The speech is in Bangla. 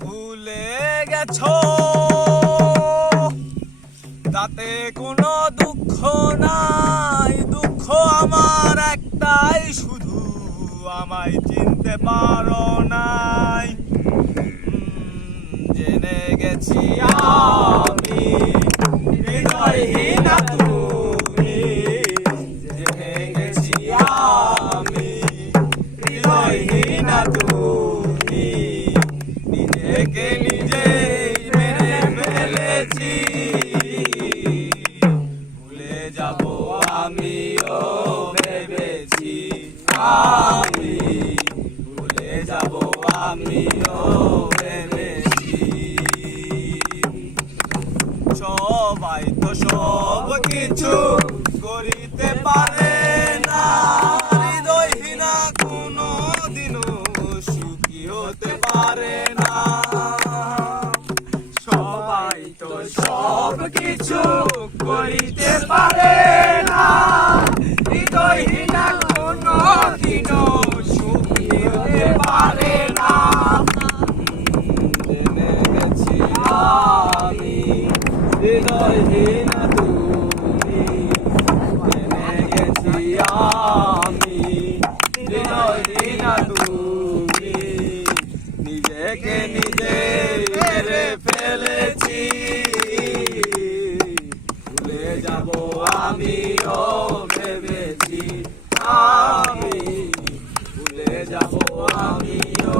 ভুলে গেছো তাতে কোনো দুঃখ নাই, দুঃখ আমার একটাই, শুধু আমায় চিনতে পারো নাই। জেনে গেছি আমি হৃদয়হীন তুমি, জেনে গেছি আমি হৃদয়হীন তুমি, নিজেকে নিজেই মেরে ফেলেছি। ভুলে যাব আমিও ভেবেছি, আমি ভুলে যাব আমিও ভেবেছি। সবাই তো সব কিছু করিতে পারে না, হৃদয়হীনা কোনো দিনও সুখী হতে পারে না। সবাই তো সব কিছু করিতে পারে না, হৃদয়হীনা কোনো দিনও সুখী হতে পারে না। জেনে গেছি আমি হৃদয়হীন তুমি, জেনে গেছি আমি হৃদয়হীন তুমি, নিজেকে নিজে মেরে ফেলেছি। ভুলে যাব আমিও ভেবেছি, আমি ভুলে যাব আমিও